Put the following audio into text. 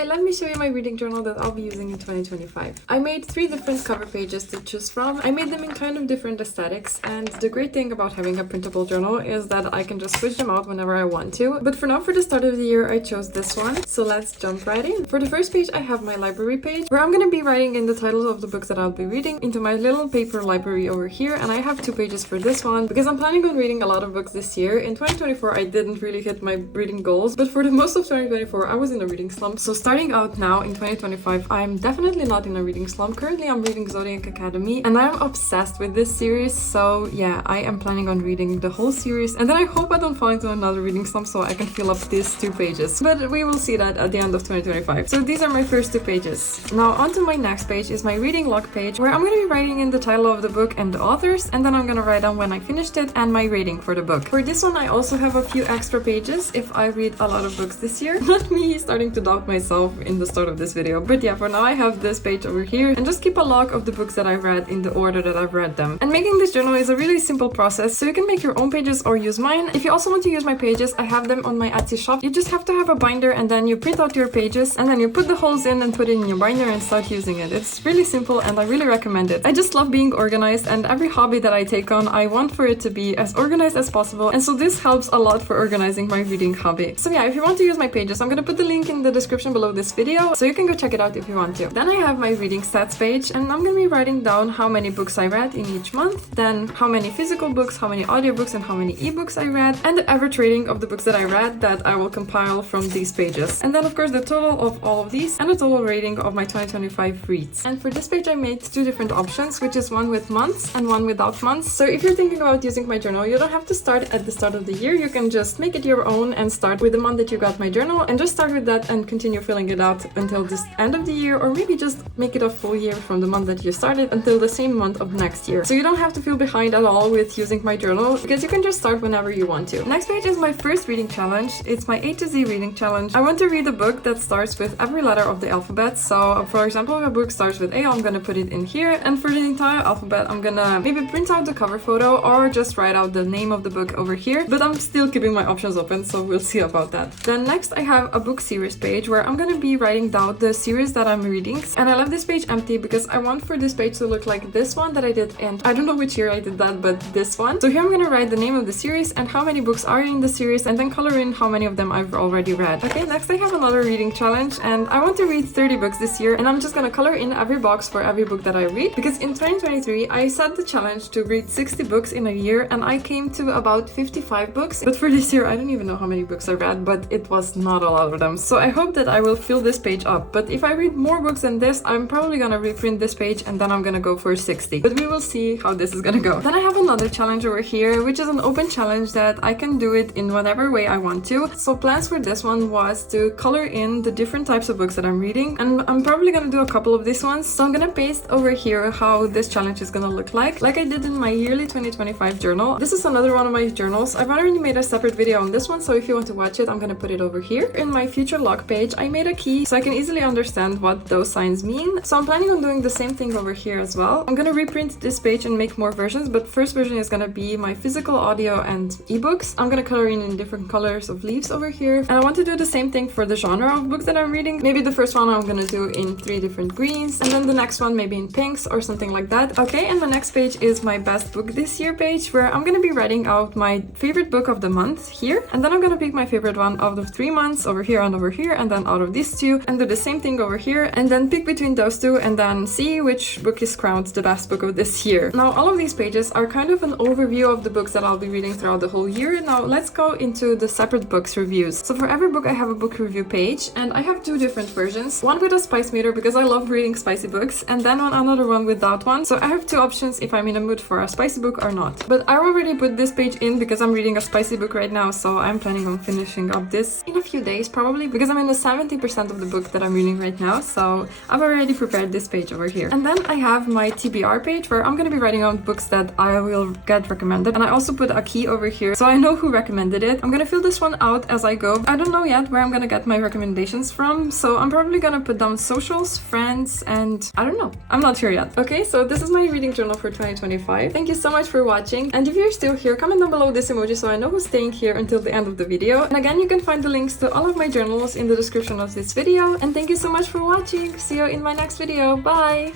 Hi, let me show you my reading journal that I'll be using in 2025. I made 3 different cover pages to choose from. I made them in kind of different aesthetics, and the great thing about having a printable journal is that I can just switch them out whenever I want to. But for now, for the start of the year, I chose this one. So let's jump right in. For the first page, I have my library page, where I'm going to be writing in the titles of the books that I'll be reading into my little paper library over here. And I have 2 pages for this one, because I'm planning on reading a lot of books this year. In 2024, I didn't really hit my reading goals, but for the most of 2024, I was in a reading slump. So starting out now in 2025, I'm definitely not in a reading slump. Currently, I'm reading Zodiac Academy, and I'm obsessed with this series. So yeah, I am planning on reading the whole series, and then I hope I don't fall into another reading slump so I can fill up these 2 pages. But we will see that at the end of 2025. So these are my first 2 pages. Now onto my next page is my reading log page, where I'm going to be writing in the title of the book and the authors, and then I'm going to write down when I finished it and my rating for the book. For this one, I also have a few extra pages if I read a lot of books this year. Not me starting to doubt myself in the start of this video. But yeah, for now I have this page over here, and just keep a log of the books that I read in the order that I've read them. And making this journal is a really simple process, so you can make your own pages or use mine. If you also want to use my pages, I have them on my Etsy shop. You just have to have a binder, and then you print out your pages, and then you put the holes in and put it in your binder and start using it. It's really simple, and I really recommend it. I just love being organized, and every hobby that I take on, I want for it to be as organized as possible, and so this helps a lot for organizing my reading hobby. So yeah, if you want to use my pages, I'm gonna put the link in the description below this video, so you can go check it out if you want to. Then I have my reading stats page, and I'm gonna be writing down how many books I read in each month, then how many physical books, how many audiobooks, and how many ebooks I read, and the average rating of the books that I read that I will compile from these pages. And then of course the total of all of these, and the total rating of my 2025 reads. And for this page I made 2 different options, which is one with months and one without months. So if you're thinking about using my journal, you don't have to start at the start of the year. You can just make it your own and start with the month that you got my journal, and just start with that and continue filling it out until the end of the year, or maybe just make it a full year from the month that you started until the same month of next year. So you don't have to feel behind at all with using my journal, because you can just start whenever you want to. Next page is my first reading challenge. It's my A to Z reading challenge. I want to read a book that starts with every letter of the alphabet. So for example, if a book starts with A, I'm gonna put it in here, and for the entire alphabet, I'm gonna maybe print out the cover photo or just write out the name of the book over here, but I'm still keeping my options open, so we'll see about that. Then next I have a book series page, where I'm gonna be writing down the series that I'm reading, and I left this page empty because I want for this page to look like this one that I did, and I don't know which year I did that, but this one. So here I'm gonna write the name of the series and how many books are in the series, and then color in how many of them I've already read. Okay, next I have another reading challenge, and I want to read 30 books this year, and I'm just gonna color in every box for every book that I read, because in 2023 I set the challenge to read 60 books in a year, and I came to about 55 books. But for this year, I don't even know how many books I read, but it was not a lot of them. So I hope that I will fill this page up. But if I read more books than this, I'm probably gonna reprint this page, and then I'm gonna go for 60. But we will see how this is gonna go. Then I have another challenge over here, which is an open challenge that I can do it in whatever way I want to. So plans for this one was to color in the different types of books that I'm reading, and I'm probably gonna do a couple of these ones. So I'm gonna paste over here how this challenge is gonna look like I did in my yearly 2025 journal. This is another one of my journals. I've already made a separate video on this one, so if you want to watch it, I'm gonna put it over here. In my future log page, I made a key so I can easily understand what those signs mean. So I'm planning on doing the same thing over here as well. I'm gonna reprint this page and make more versions, but first version is gonna be my physical, audio, and ebooks. I'm gonna color in different colors of leaves over here, and I want to do the same thing for the genre of books that I'm reading. Maybe the first one I'm gonna do in 3 different greens, and then the next one maybe in pinks or something like that. Okay, and the next page is my best book this year page, where I'm gonna be writing out my favorite book of the month here, and then I'm gonna pick my favorite one out of 3 months over here, and then out of these 2, and do the same thing over here, and then pick between those 2, and then see which book is crowned the best book of this year. Now all of these pages are kind of an overview of the books that I'll be reading throughout the whole year. Now let's go into the separate books reviews. So for every book I have a book review page, and I have 2 different versions. One with a spice meter because I love reading spicy books, and then another one without one. So I have 2 options if I'm in a mood for a spicy book or not. But I already put this page in because I'm reading a spicy book right now, so I'm planning on finishing up this in a few days probably, because I'm in the 70% of the book that I'm reading right now, so I've already prepared this page over here. And then I have my TBR page, where I'm gonna be writing out books that I will get recommended, and I also put a key over here so I know who recommended it. I'm gonna fill this one out as I go. I don't know yet where I'm gonna get my recommendations from, so I'm probably gonna put down socials, friends, and I don't know. I'm not sure yet. Okay, so this is my reading journal for 2025. Thank you so much for watching, and if you're still here, comment down below this emoji so I know who's staying here until the end of the video. And again, you can find the links to all of my journals in the description of this video, and thank you so much for watching. See you in my next video. Bye!